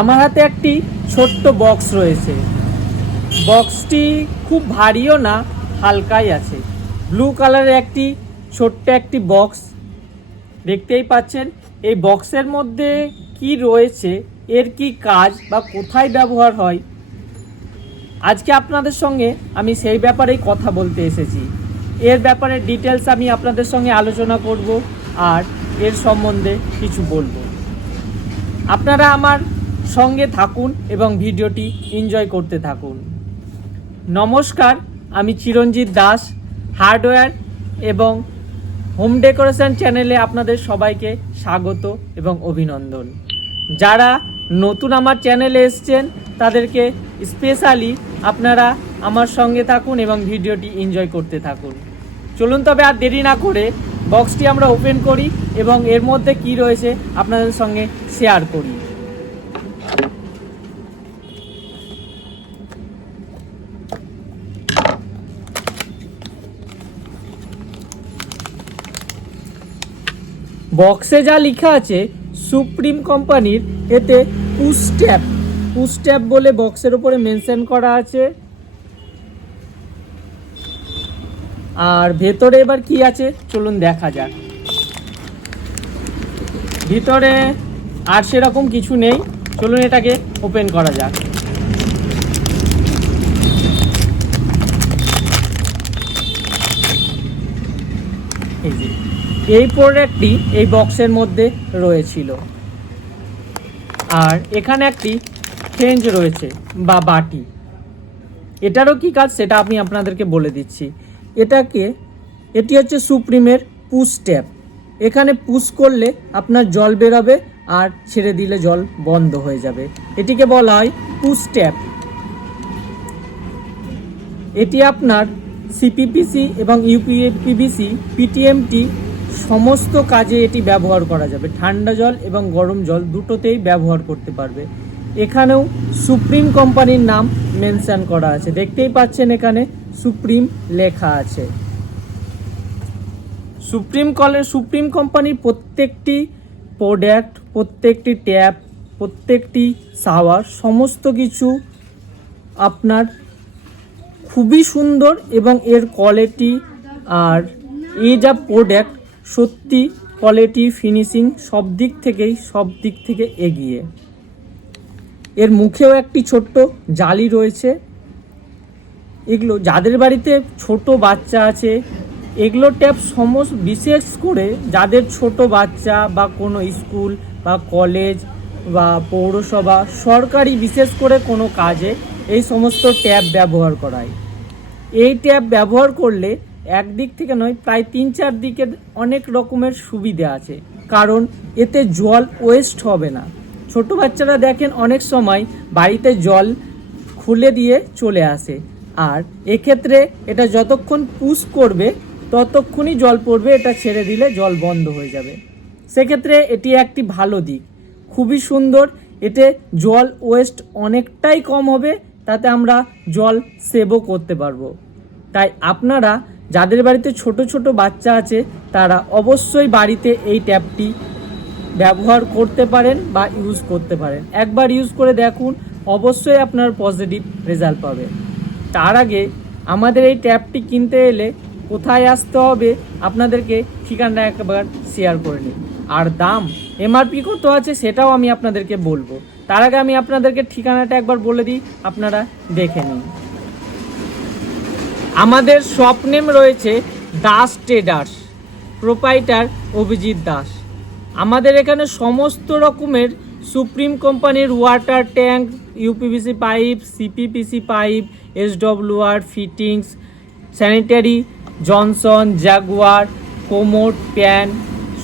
আমার হাতে একটি ছোট্ট বক্স রয়েছে। বক্সটি খুব ভারীও না, হালকাই আছে। ব্লু কালারের একটি ছোট্ট একটি বক্স দেখতেই পাচ্ছেন। এই বক্সের মধ্যে কি রয়েছে, এর কি কাজ বা কোথায় ব্যবহার হয়, আজকে আপনাদের সঙ্গে আমি সেই ব্যাপারেই কথা বলতে এসেছি। এর ব্যাপারে ডিটেলস আমি আপনাদের সঙ্গে আলোচনা করব আর এর সম্বন্ধে কিছু বলবো। আপনারা আমার সঙ্গে থাকুন এবং ভিডিওটি এনজয় করতে থাকুন। নমস্কার, আমি চিরঞ্জিত দাস, হার্ডওয়্যার এবং হোম ডেকোরেশন চ্যানেলে আপনাদের সবাইকে স্বাগত এবং অভিনন্দন। যারা নতুন আমার চ্যানেলে এসছেন তাদেরকে স্পেশালি আপনারা আমার সঙ্গে থাকুন এবং ভিডিওটি এনজয় করতে থাকুন। চলুন তবে আর দেরি না করে বক্সটি আমরা ওপেন করি এবং এর মধ্যে কি রয়েছে আপনাদের সঙ্গে শেয়ার করি। বক্সে যা লেখা আছে সুপ্রিম কোম্পানির, এতে পুশ ট্যাপ বলে বক্সের উপরে মেনশন করা আছে। আর ভেতরে এবার কি আছে চলুন দেখা যাক। ভিতরে আর সেরকম কিছু নেই, চলুন এটাকে ওপেন করা যাক। এই প্রোডাক্টটি এই বক্সের মধ্যে রয়েছিল। আর এখানে একটি ফ্রেঞ্চ রয়েছে বা বাটি। এটারও কি কাজ সেটা আমি আপনাদেরকে বলে দিচ্ছি। এটি হচ্ছে সুপ্রিমের পুশ ট্যাপ। এখানে পুশ করলে আপনার জল বেরোবে আর ছেড়ে দিলে জল বন্ধ হয়ে যাবে। এটিকে বলা হয় পুশ ট্যাপ। এটি আপনার সিপিপিসি এবং ইউপিভিসি পিটিএমটি সমস্ত কাজে এটি ব্যবহার করা যাবে। ঠান্ডা জল এবং গরম জল দুটোতেই ব্যবহার করতে পারবে। এখানেও সুপ্রিম কোম্পানির নাম মেনশন করা আছে, দেখতেই পাচ্ছেন এখানে সুপ্রিম লেখা আছে। সুপ্রিম কোম্পানির প্রত্যেকটি প্রোডাক্ট, প্রত্যেকটি ট্যাপ, প্রত্যেকটি শাওয়ার সমস্ত কিছু আপনার খুবই সুন্দর এবং এর কোয়ালিটি আর এই যা প্রোডাক্ট সত্যি কোয়ালিটি ফিনিশিং সব দিক থেকে এগিয়ে। এর মুখেও একটি ছোট্ট জালি রয়েছে। এগুলো যাদের বাড়িতে ছোট বাচ্চা আছে, এগুলো ট্যাপ বিশেষ করে যাদের ছোট বাচ্চা বা কোনো স্কুল বা কলেজ বা পৌরসভা সরকারি বিশেষ করে কোনো কাজে এই সমস্ত ট্যাপ ব্যবহার করায়। এই ট্যাপ ব্যবহার করলে একদিক থেকে নয়, প্রায় 3-4 দিকের অনেক রকমের সুবিধা আছে। কারণ এতে জল ওয়েস্ট হবে না। ছোট বাচ্চারা দেখেন অনেক সময় বাড়িতে জল খুলে দিয়ে চলে আসে, আর এক্ষেত্রে এটা যতক্ষণ পুশ করবে ততক্ষণই জল পড়বে, এটা ছেড়ে দিলে জল বন্ধ হয়ে যাবে। সেক্ষেত্রে এটি একটি ভালো দিক, খুবই সুন্দর। এতে জল ওয়েস্ট অনেকটাই কম হবে, তাতে আমরা জল সেভও করতে পারবো। তাই আপনারা যাদের বাড়িতে ছোট ছোট বাচ্চা আছে তারা অবশ্যই বাড়িতে এই ট্যাপটি ব্যবহার করতে পারেন বা ইউজ করতে পারেন। একবার ইউজ করে দেখুন, অবশ্যই আপনার পজিটিভ রেজাল্ট পাবে। তার আগে আমাদের এই ট্যাপটি কিনতে এলে কোথায় আসতে হবে আপনাদেরকে ঠিকানা একবার শেয়ার করে নিন। আর দাম এমআরপি কত আছে সেটাও আমি আপনাদেরকে বলবো। তার আগে আমি আপনাদেরকে ঠিকানাটা একবার বলে দিই, আপনারা দেখে নিন। আমাদের শপ নেম রয়েছে দাস ট্রেডার্স, প্রোপাইটার অভিজিৎ দাস। আমাদের এখানে সমস্ত রকমের সুপ্রিম কোম্পানির water tank, UPVC pipe, CPVC pipe, SWR fittings, sanitary, Johnson, Jaguar, commode, pan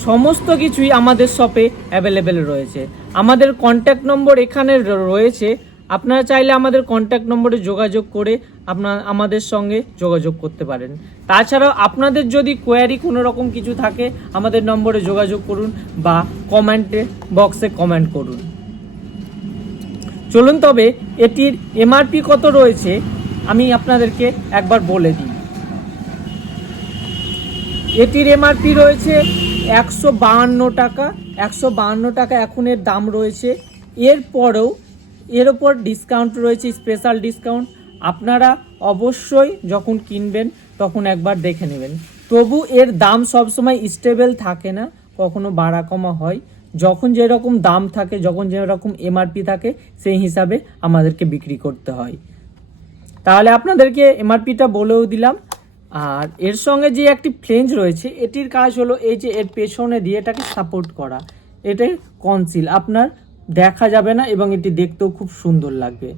সমস্ত কিছুই আমাদের শপে অ্যাভেলেবেল রয়েছে। আমাদের কন্ট্যাক্ট নম্বর এখানে রয়েছে, আপনারা চাইলে আমাদের কন্ট্যাক্ট নম্বরে যোগাযোগ করে আমাদের সঙ্গে যোগাযোগ করতে পারেন। তাছাড়াও আপনাদের যদি কোয়ারি কোনো রকম কিছু থাকে আমাদের নম্বরে যোগাযোগ করুন বা কমেন্টে বক্সে কমেন্ট করুন। চলুন তবে এটির এমআরপি কত রয়েছে আমি আপনাদেরকে একবার বলে দিই। এটির এমআরপি রয়েছে 152 টাকা। 152 টাকা এখন এর দাম রয়েছে। এরপরেও এর ওপর ডিসকাউন্ট রয়েছে, স্পেশাল ডিসকাউন্ট। আপনারা অবশ্যই যখন কিনবেন তখন একবার দেখে নেবেন। তবু এর দাম সবসময় স্টেবল থাকে না, কখনো বাড়া কমা হয়। যখন যেরকম দাম থাকে, যখন যেরকম এমআরপি থাকে, সেই হিসাবে আমাদেরকে বিক্রি করতে হয়। তাহলে আপনাদেরকে এমআরপিটা বলেও দিলাম। আর এর সঙ্গে যে একটি ফ্লেঞ্জ রয়েছে, এটির কাজ হলো এই যে এর পেছনে দিয়ে এটাকে সাপোর্ট করা। এটাই কনসিল, আপনার দেখা যাবে না এবং এটি দেখতেও খুব সুন্দর লাগবে।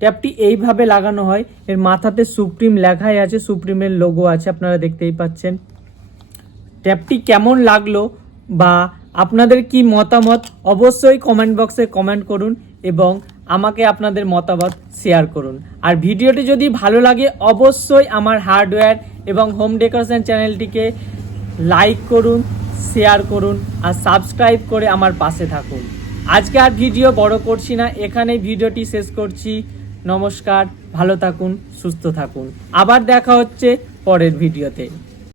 ট্যাপটি এইভাবে লাগানো হয়। এর মাথাতে সুপ্রিম লেখাই আছে, সুপ্রিমের লোগো আছে, আপনারা দেখতেই পাচ্ছেন। ট্যাপটি কেমন লাগলো বা আপনাদের কি মতামত অবশ্যই কমেন্ট বক্সে কমেন্ট করুন এবং আমাকে আপনাদের মতামত শেয়ার করুন। আর ভিডিওটি যদি ভালো লাগে অবশ্যই আমার হার্ডওয়্যার এবং হোম ডেকোরেশন চ্যানেলটিকে লাইক করুন, শেয়ার করুন আর সাবস্ক্রাইব করে আমার পাশে থাকুন। আজকে আর ভিডিও বড় করছি না, এখানেই ভিডিওটি শেষ করছি। নমস্কার, ভালো থাকুন, সুস্থ থাকুন। আবার দেখা হচ্ছে পরের ভিডিওতে।